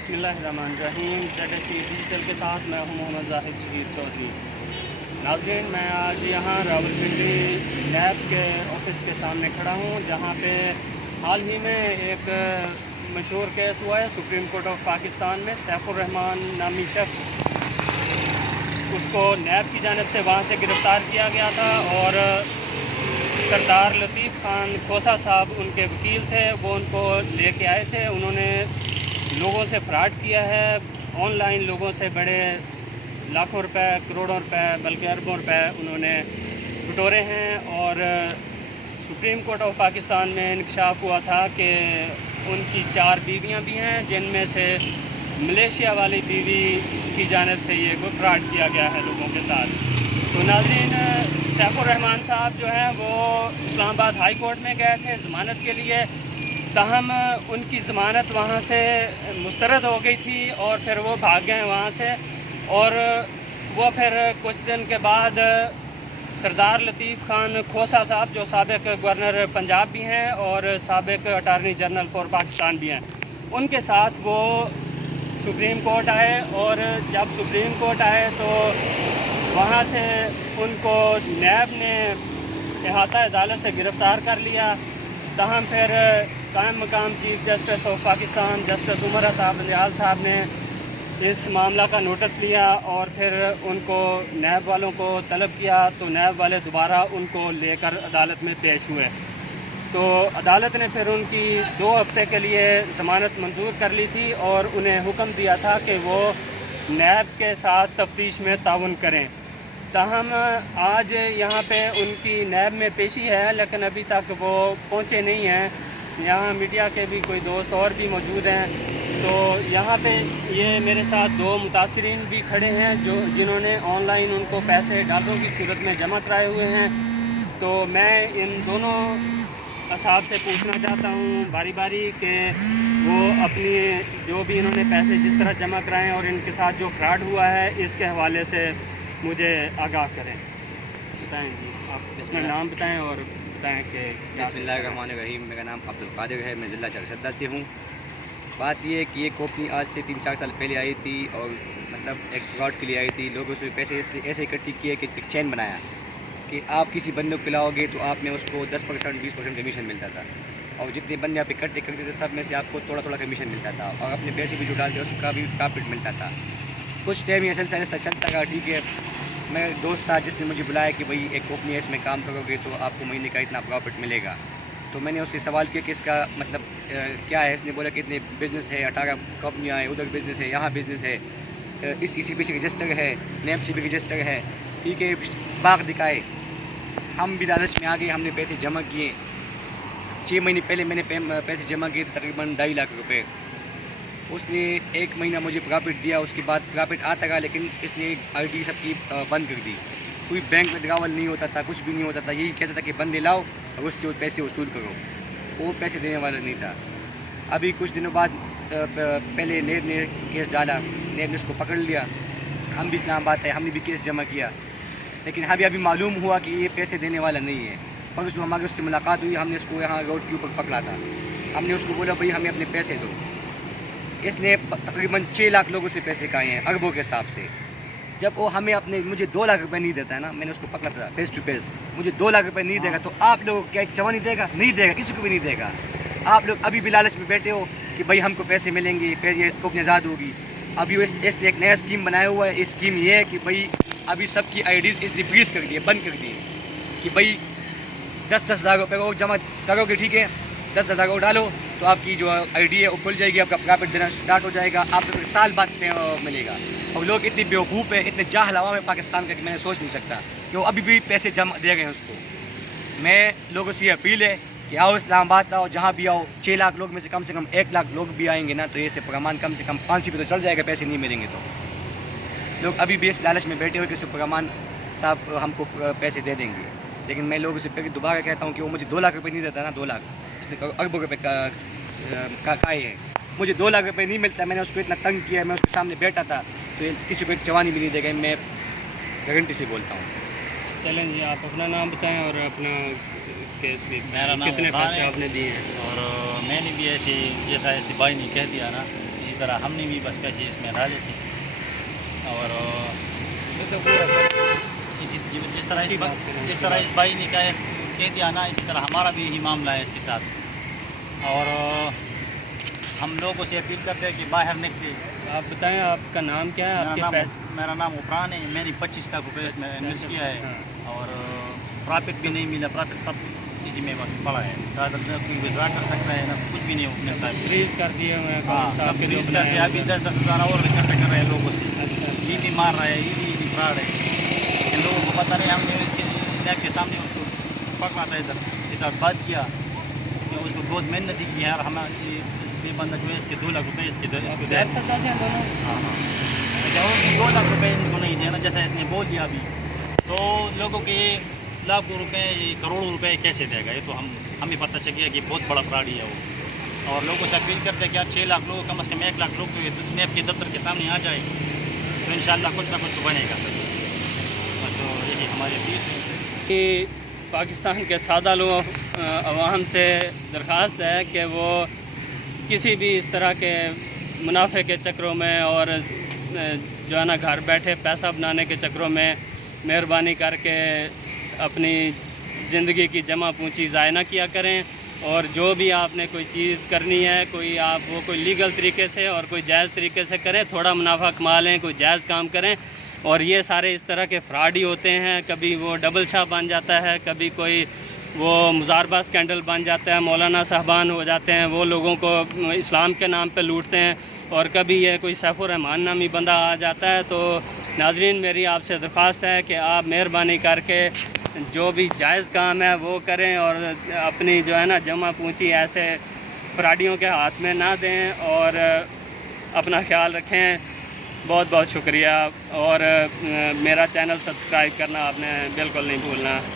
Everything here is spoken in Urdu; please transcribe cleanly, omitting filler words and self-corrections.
بسم اللہ الرحمن الرحیم۔ ZSC ڈیجیٹل کے ساتھ میں ہوں محمد زاہد شبیر چودھری۔ ناظرین، میں آج یہاں راولپنڈی نیب کے آفس کے سامنے کھڑا ہوں، جہاں پہ حال ہی میں ایک مشہور کیس ہوا ہے سپریم کورٹ آف پاکستان میں۔ سیف الرحمان نامی شخص، اس کو نیب کی جانب سے وہاں سے گرفتار کیا گیا تھا، اور سردار لطیف خان کھوسا صاحب ان کے وکیل تھے، وہ ان کو لے کے آئے تھے۔ انہوں نے لوگوں سے فراڈ کیا ہے، آن لائن لوگوں سے بڑے لاکھوں روپے، کروڑوں روپے، بلکہ اربوں روپے انہوں نے بٹورے ہیں۔ اور سپریم کورٹ آف پاکستان میں انکشاف ہوا تھا کہ ان کی 4 بیویاں بھی ہیں، جن میں سے ملیشیا والی بیوی کی جانب سے یہ کوئی فراڈ کیا گیا ہے لوگوں کے ساتھ۔ تو ناظرین، سیف الرحمان صاحب جو ہیں وہ اسلام آباد ہائی کورٹ میں گئے تھے ضمانت کے لیے، تاہم ان کی ضمانت وہاں سے مسترد ہو گئی تھی اور پھر وہ بھاگ گئے وہاں سے۔ اور وہ پھر کچھ دن کے بعد سردار لطیف خان کھوسا صاحب، جو سابق گورنر پنجاب بھی ہیں اور سابق اٹارنی جنرل فار پاکستان بھی ہیں، ان کے ساتھ وہ سپریم کورٹ آئے۔ اور جب سپریم کورٹ آئے تو وہاں سے ان کو نیب نے احاطہ عدالت سے گرفتار کر لیا، تاہم پھر قائم مقام chief justice of Pakistan justice Umar Ata Bandial صاحب نے اس معاملہ کا نوٹس لیا اور پھر ان کو نیب والوں کو طلب کیا، تو نیب والے دوبارہ ان کو لے کر عدالت میں پیش ہوئے۔ تو عدالت نے پھر ان کی 2 ہفتے کے لیے ضمانت منظور کر لی تھی اور انہیں حکم دیا تھا کہ وہ نیب کے ساتھ تفتیش میں تعاون کریں۔ تاہم آج یہاں پہ ان کی نیب میں پیشی ہے، لیکن ابھی تک وہ پہنچے نہیں ہیں۔ یہاں میڈیا کے بھی کوئی دوست اور بھی موجود ہیں، تو یہاں پہ یہ میرے ساتھ 2 متاثرین بھی کھڑے ہیں جنہوں نے آن لائن ان کو پیسے ڈالروں کی صورت میں جمع کرائے ہوئے ہیں۔ تو میں ان دونوں اصحاب سے پوچھنا چاہتا ہوں باری باری کہ وہ اپنی جو بھی انہوں نے پیسے جس طرح جمع کرائے اور ان کے ساتھ جو فراڈ ہوا ہے اس کے حوالے سے مجھے آگاہ کریں۔ بتائیں جی، آپ اس میں نام بتائیں اور بتائیں کہ بسم اللہ الرحمن الرحیم۔ میرا نام عبدالقادر ہے، میں ضلع چارسدہ سے ہوں۔ بات یہ ہے کہ یہ کمپنی آج سے 3-4 سال پہلے آئی تھی اور مطلب ایک فراڈ کے لیے آئی تھی۔ لوگوں سے پیسے ایسے اکٹھے کیے کہ ایک چین بنایا کہ آپ کسی بندے کو پلاؤ گے تو آپ میں اس کو 10%، 20% کمیشن ملتا تھا، اور جتنے بندے آپ اکٹھے کرتے تھے سب میں سے آپ کو تھوڑا کمیشن ملتا تھا، اور اپنے پیسے بھی جو ڈالتے اس کا بھی پرافٹ ملتا تھا۔ کچھ ٹائم یہ سلسلہ ایسا چلتا رہا، ٹھیک ہے۔ میرا دوست تھا جس نے مجھے بلایا کہ بھائی ایک کمپنی ہے، اس میں کام کرو گے تو آپ کو مہینے کا اتنا پرافٹ ملے گا۔ تو میں نے اس سے سوال کیا کہ اس کا مطلب کیا ہے۔ اس نے بولا کہ اتنے بزنس ہے، 18 کمپنیاں ہیں، ادھر بزنس ہے، یہاں بزنس ہے، اسی پہ رجسٹر ہے، نیب سے بھی رجسٹر ہے، ٹھیک ہے۔ باغ دکھائے، ہم بھی لالچ میں آ گئے، ہم نے پیسے جمع کیے۔ 6 مہینے پہلے میں نے پیسے جمع کیے تقریباً 2.5 لاکھ روپے۔ اس نے 1 مہینہ مجھے پرافٹ دیا، اس کے بعد پرافٹ آتا گیا، لیکن اس نے آئی ڈی سب کی بند کر دی۔ کوئی بینک میں ڈراول نہیں ہوتا تھا، کچھ بھی نہیں ہوتا تھا۔ یہی کہتا تھا کہ بندے لاؤ اور اس سے پیسے وصول کرو، وہ پیسے دینے والا نہیں تھا۔ ابھی کچھ دنوں بعد پہلے نیب نے کیس ڈالا، نیب نے اس کو پکڑ لیا۔ ہم بھی اسلام آباد ہے، ہم نے بھی کیس جمع کیا، لیکن ابھی معلوم ہوا کہ یہ پیسے دینے والا نہیں ہے۔ پرسوں ہماری اس سے ملاقات ہوئی، ہم نے اس کو یہاں روڈ کے اوپر پکڑا تھا۔ ہم نے اس کو بولا بھائی ہمیں اپنے پیسے دو۔ اس نے تقریباً 6 لاکھ لوگوں سے پیسے کھائے ہیں، اربوں کے حساب سے۔ جب وہ ہمیں مجھے 2 لاکھ روپے نہیں دیتا ہے نا، میں نے اس کو پکڑا تھا فیس ٹو فیس، مجھے 2 لاکھ روپے نہیں دے گا تو آپ لوگ کیا چوانی دے گا؟ نہیں دے گا، کسی کو بھی نہیں دے گا۔ آپ لوگ ابھی بھی لالچ میں بیٹھے ہو کہ بھائی ہم کو پیسے ملیں گے، پھر یہ کمپنی آزاد ہوگی۔ ابھی اس نے ایک نیا اسکیم بنایا ہوا ہے۔ اسکیم یہ ہے کہ بھائی ابھی سب کی آئی ڈیز اس نے فریز کر دی ہے، بند کر دی ہے، کہ بھائی 10-10 ہزار روپے وہ جمع کرو گے، ٹھیک ہے، 10-10 ہزار کو ڈالو تو آپ کی جو آئی ڈی ہے وہ کھل جائے گی، آپ کا پرافٹ دینا اسٹارٹ ہو جائے گا، آپ کو 1 سال بعد ملے گا۔ اور لوگ اتنے بیوقوف ہیں، اتنے جاہل عوام ہے پاکستان کا کہ میں نے سوچ نہیں سکتا کہ وہ ابھی بھی پیسے جمع دے گئے ہیں اس کو۔ میں لوگوں سے یہ اپیل ہے کہ آؤ اسلام آباد آؤ، جہاں بھی آؤ، 6 لاکھ لوگ میں سے کم 1 لاکھ لوگ بھی آئیں گے نا، تو یہ سے پرمان کم سے کم 500 پہ تو چل جائے گا، پیسے نہیں ملیں گے تو۔ لوگ ابھی بھی اس لالچ میں بیٹھے ہوئے کہ پرمان صاحب ہم کو پیسے دے دیں گے، لیکن میں لوگوں سے پھر دوبارہ کہتا ہوں کہ وہ مجھے 2 لاکھ روپے نہیں دیتا نا، 2 لاکھ اس نے اربوں روپے کھائے ہیں، مجھے 2 لاکھ روپے نہیں ملتا۔ میں نے اس کو اتنا تنگ کیا، میں اس کے سامنے بیٹھا تھا تو کسی کو ایک چوانی بھی نہیں دے گا، میں گارنٹی سے بولتا ہوں۔ چلیں جی، آپ اپنا نام بتائیں اور اپنا کیس بھی۔ میرا نام کتنے عمران پیسے ہے، آپ نے دیے ہیں؟ اور میں نے بھی ایسے جیسا بھائی نے کہہ دیا نا، اسی طرح ہم نے بھی بس پیسے اس میں ڈالے تھے، اور جس طرح اس بھائی نے کہہ دیا نا، اسی طرح ہمارا بھی یہی معاملہ ہے اس کے ساتھ، اور ہم لوگوں سے اپیل کرتے ہیں کہ باہر نکلے۔ آپ بتائیں آپ کا نام کیا ہے؟ آپ کے پیسے؟ میرا نام عمران ہے، میں نے 25 لاکھ روپے اس میں انویسٹ کیا ہے، اور پرافٹ بھی نہیں ملا، پرافٹ سب اسی میں بس پڑا ہے، نہ کوئی وڈرا کر سکتا ہے، نہ کچھ بھی نہیں ملتا ہے، فریز کر دیے ہوئے ہیں ہاں سب فریز کر کے ابھی 10-10 ہزار اور اکٹھے کر رہے ہیں لوگوں سے، یہ بھی مار رہا ہے، یہ بھی فراڈ ہے، ان لوگوں کو پتہ نہیں، ہم نے اس کے لیب کے سامنے اس کو پکڑا تھا، ادھر کے ساتھ بات کیا، اس کو بہت محنت کی ہے، اور ہمیں یہ بندہ جو ہے اس کے 2 لاکھ روپے اس کے دونوں؟ ہاں 2 لاکھ روپے ان کو نہیں دینا، جیسا اس نے بول دیا ابھی، تو لوگوں کے لاکھوں روپے کروڑوں روپے کیسے دے گا؟ یہ تو ہمیں پتہ چل گیا کہ بہت بڑا فراڈی ہے وہ، اور لوگوں سے اپیل کرتے ہیں کہ آپ 6 لاکھ لوگ کم از کم 1 لاکھ لوگ تو نیب کے دفتر کے سامنے آ جائے، تو انشاءاللہ کچھ نہ کچھ تو بنے گا، بس تو یہی ہماری اپیل ہے۔ پاکستان کے سادہ لوگ عوام سے درخواست ہے کہ وہ کسی بھی اس طرح کے منافع کے چکروں میں اور جو ہے نا گھر بیٹھے پیسہ بنانے کے چکروں میں مہربانی کر کے اپنی زندگی کی جمع پونچی ضائع نہ کیا کریں، اور جو بھی آپ نے کوئی چیز کرنی ہے کوئی لیگل طریقے سے اور کوئی جائز طریقے سے کریں، تھوڑا منافع کما لیں، کوئی جائز کام کریں، اور یہ سارے اس طرح کے فراڈ ہی ہوتے ہیں، کبھی وہ ڈبل شاہ بن جاتا ہے، کبھی کوئی وہ مزاربہ اسکینڈل بن جاتا ہے، مولانا صاحبان ہو جاتے ہیں، وہ لوگوں کو اسلام کے نام پہ لوٹتے ہیں، اور کبھی یہ کوئی سیف الرحمان نامی بندہ آ جاتا ہے۔ تو ناظرین میری آپ سے درخواست ہے کہ آپ مہربانی کر کے جو بھی جائز کام ہے وہ کریں، اور اپنی جو ہے نا جمع پونچی ایسے فراڈیوں کے ہاتھ میں نہ دیں، اور اپنا خیال رکھیں۔ بہت بہت شکریہ، اور میرا چینل سبسکرائب کرنا آپ نے بالکل نہیں بھولنا۔